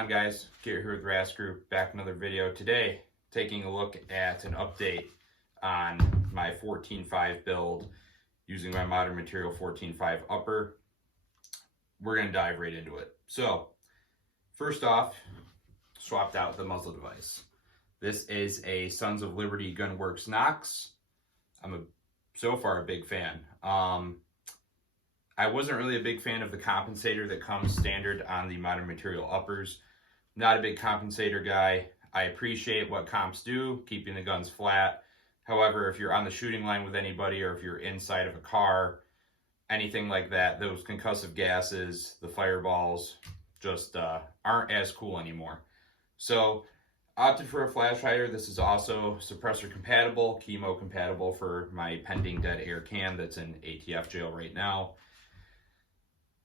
on, guys? Garrett here with RAS Group, back another video. Today, taking a look at an update on my 14.5 build using my Modern Material 14.5 upper. We're going to dive right into it. So, first off, swapped out the muzzle device. This is a Sons of Liberty Gunworks Nox. I'm so far a big fan. I wasn't really a big fan of the compensator that comes standard on the Modern Material uppers. Not a big compensator guy. I appreciate what comps do, keeping the guns flat. However, if you're on the shooting line with anybody or if you're inside of a car, anything like that, those concussive gases, the fireballs, just aren't as cool anymore. So, opted for a flash hider. This is also suppressor compatible, chemo compatible for my pending dead air can that's in ATF jail right now.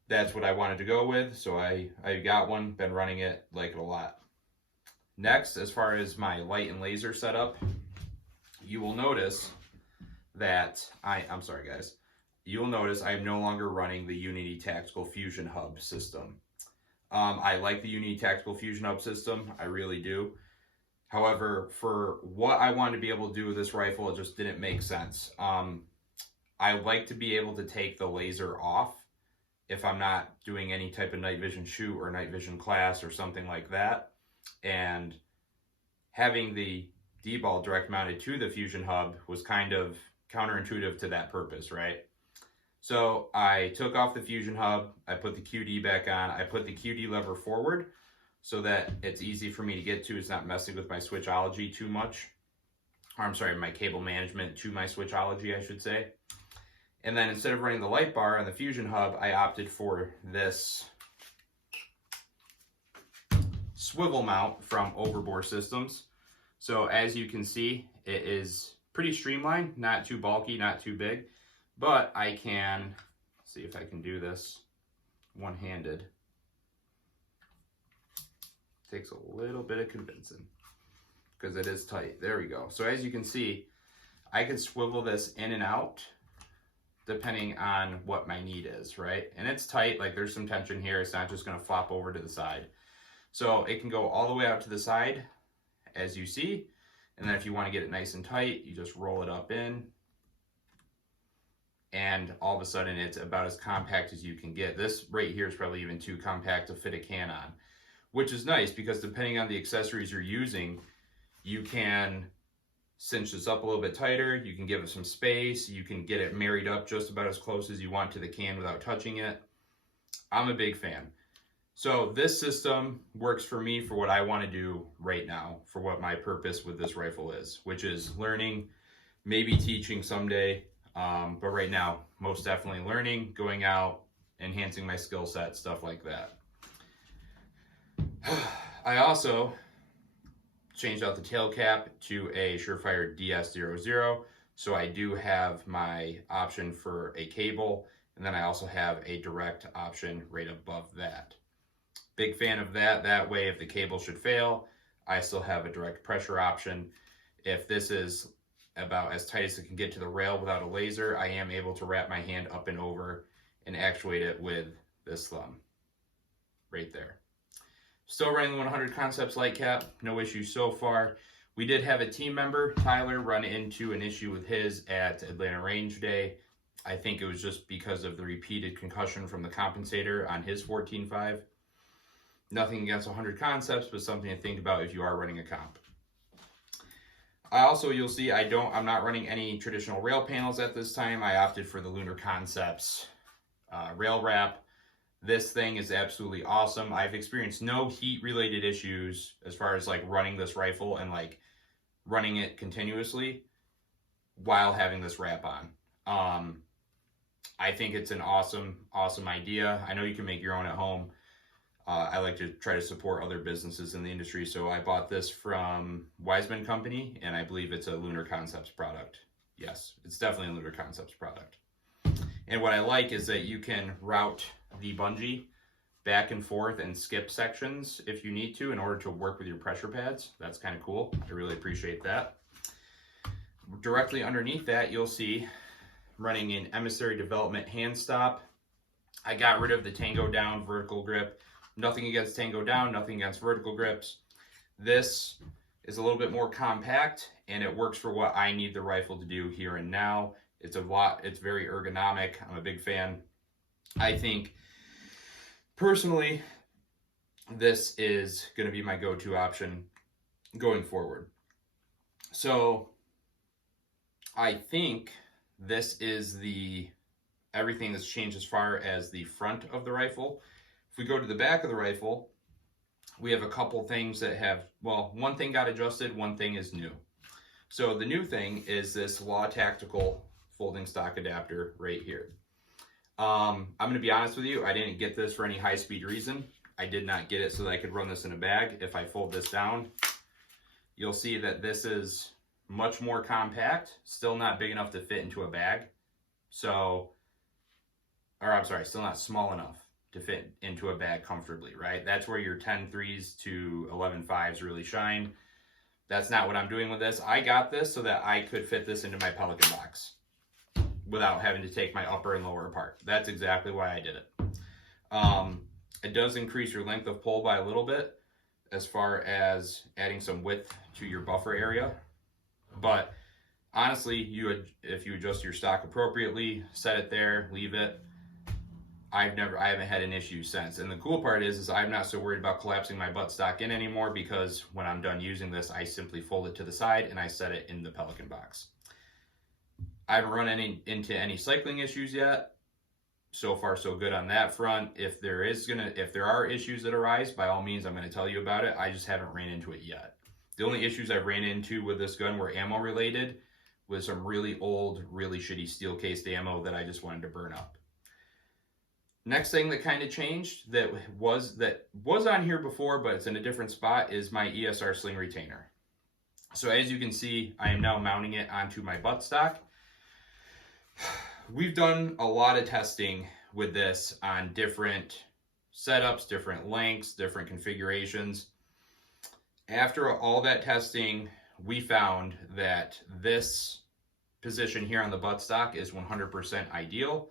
That's what I wanted to go with, so I got one, been running it, like it a lot. Next, as far as my light and laser setup, you will notice that I'm sorry guys, you will notice I'm no longer running the Unity Tactical Fusion Hub system. I like the Unity Tactical Fusion Hub system, I really do. However, for what I wanted to be able to do with this rifle, it just didn't make sense. I like to be able to take the laser off if I'm not doing any type of night vision shoot or night vision class or something like that. And having the D-ball direct mounted to the Fusion Hub was kind of counterintuitive to that purpose, right? So I took off the Fusion Hub, I put the QD back on, I put the QD lever forward so that it's easy for me to get to. It's not messing with my switchology too much. Or I'm sorry, my cable management to my switchology, I should say. And then instead of running the light bar on the Fusion Hub, I opted for this swivel mount from Overbore Systems. So as you can see, it is pretty streamlined, not too bulky, not too big, but I can, see if I can do this one-handed. Takes a little bit of convincing because it is tight. There we go. So as you can see, I can swivel this in and out depending on what my need is, right? And it's tight, like there's some tension here. It's not just gonna flop over to the side. So it can go all the way out to the side, as you see. And then if you wanna get it nice and tight, you just roll it up in. And all of a sudden it's about as compact as you can get. This right here is probably even too compact to fit a can on, which is nice because depending on the accessories you're using, you can cinch this up a little bit tighter, you can give it some space, you can get it married up just about as close as you want to the can without touching it. I'm a big fan. So this system works for me for what I want to do right now, for what my purpose with this rifle is, which is learning, maybe teaching someday, but right now, most definitely learning, going out, enhancing my skill set, stuff like that. I also changed out the tail cap to a Surefire DS00, so I do have my option for a cable, and then I also have a direct option right above that. Big fan of that. That way, if the cable should fail, I still have a direct pressure option. If this is about as tight as it can get to the rail without a laser, I am able to wrap my hand up and over and actuate it with this thumb right there. Still running the 100 Concepts light cap, no issues so far. We did have a team member, Tyler, run into an issue with his at Atlanta Range Day. I think it was just because of the repeated concussion from the compensator on his 14.5. Nothing against 100 Concepts, but something to think about if you are running a comp. You'll see I'm not running any traditional rail panels at this time. I opted for the Lunar Concepts rail wrap. This thing is absolutely awesome. I've experienced no heat related issues as far as like running this rifle and like running it continuously while having this wrap on. I think it's an awesome idea. I know you can make your own at home. I like to try to support other businesses in the industry, so I bought this from Wiseman Company, and I believe it's a Lunar Concepts product. Yes, it's definitely a Lunar Concepts product. And what I like is that you can route the bungee back and forth and skip sections if you need to in order to work with your pressure pads. That's kind of cool. I really appreciate that. Directly underneath that, you'll see running an Emissary Development hand stop. I got rid of the Tango Down vertical grip Nothing against Tango Down, nothing against vertical grips. This is a little bit more compact, and it works for what I need the rifle to do here and now. It's very ergonomic. I'm a big fan. I think, personally, this is going to be my go-to option going forward. So I think this is everything that's changed as far as the front of the rifle. If we go to the back of the rifle, we have a couple things that have, well, one thing got adjusted, one thing is new. So the new thing is this Law Tactical folding stock adapter right here. I'm going to be honest with you, I didn't get this for any high-speed reason. I did not get it so that I could run this in a bag. If I fold this down, you'll see that this is much more compact, still not big enough to fit into a bag. So, or I'm sorry, still not small enough to fit into a bag comfortably, right? That's where your 10.3s to 11.5s really shine. That's not what I'm doing with this. I got this so that I could fit this into my Pelican box without having to take my upper and lower apart. That's exactly why I did it. It does increase your length of pull by a little bit as far as adding some width to your buffer area. But honestly, if you adjust your stock appropriately, set it there, leave it, I haven't had an issue since. And the cool part is I'm not so worried about collapsing my buttstock in anymore, because when I'm done using this, I simply fold it to the side and I set it in the Pelican box. I haven't run into any cycling issues yet. So far, so good on that front. If there are issues that arise, by all means, I'm going to tell you about it. I just haven't ran into it yet. The only issues I ran into with this gun were ammo related, with some really old, really shitty steel cased ammo that I just wanted to burn up. Next thing that kind of changed that was on here before, but it's in a different spot, is my ESR sling retainer. So as you can see, I am now mounting it onto my buttstock. We've done a lot of testing with this on different setups, different lengths, different configurations. After all that testing, we found that this position here on the buttstock is 100% ideal.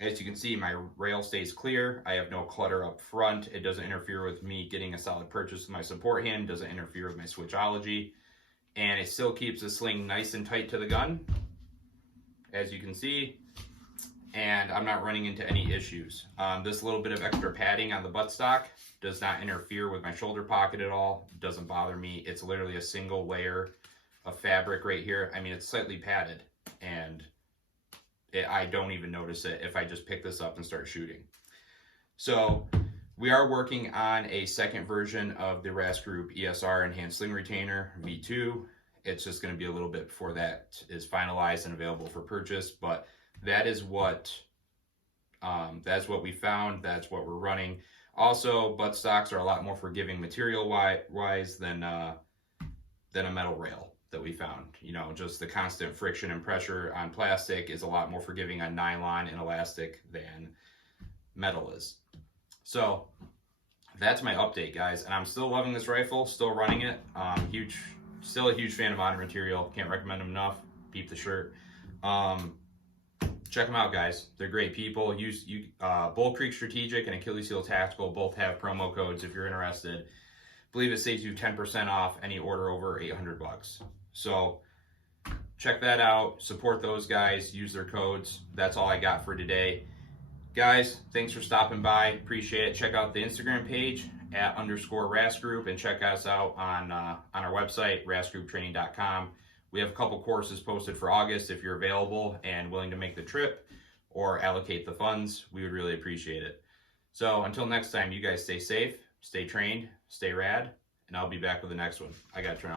As you can see, my rail stays clear. I have no clutter up front. It doesn't interfere with me getting a solid purchase with my support hand, doesn't interfere with my switchology, and it still keeps the sling nice and tight to the gun, as you can see, and I'm not running into any issues. This little bit of extra padding on the buttstock does not interfere with my shoulder pocket at all. It doesn't bother me. It's literally a single layer of fabric right here. I mean, it's slightly padded, and I don't even notice it if I just pick this up and start shooting. So we are working on a second version of the RAS Group ESR Enhanced Sling Retainer V2. It's just going to be a little bit before that is finalized and available for purchase, but that is that's what we found. That's what we're running. Also, buttstocks are a lot more forgiving material-wise than a metal rail that we found. You know, just the constant friction and pressure on plastic is a lot more forgiving on nylon and elastic than metal is. So that's my update, guys. And I'm still loving this rifle, still running it. Still a huge fan of Modern Material. Can't recommend them enough. Peep the shirt. Check them out, guys. They're great people. Bull Creek Strategic and Achilles Heel Tactical both have promo codes if you're interested. I believe it saves you 10% off any order over $800. So check that out. Support those guys. Use their codes. That's all I got for today. Guys, thanks for stopping by. Appreciate it. Check out the Instagram page @_RAS Group, and check us out on our website, rasgrouptraining.com. We have a couple courses posted for August. If you're available and willing to make the trip or allocate the funds, we would really appreciate it. So until next time, you guys stay safe, stay trained, stay rad, and I'll be back with the next one. I got to turn on.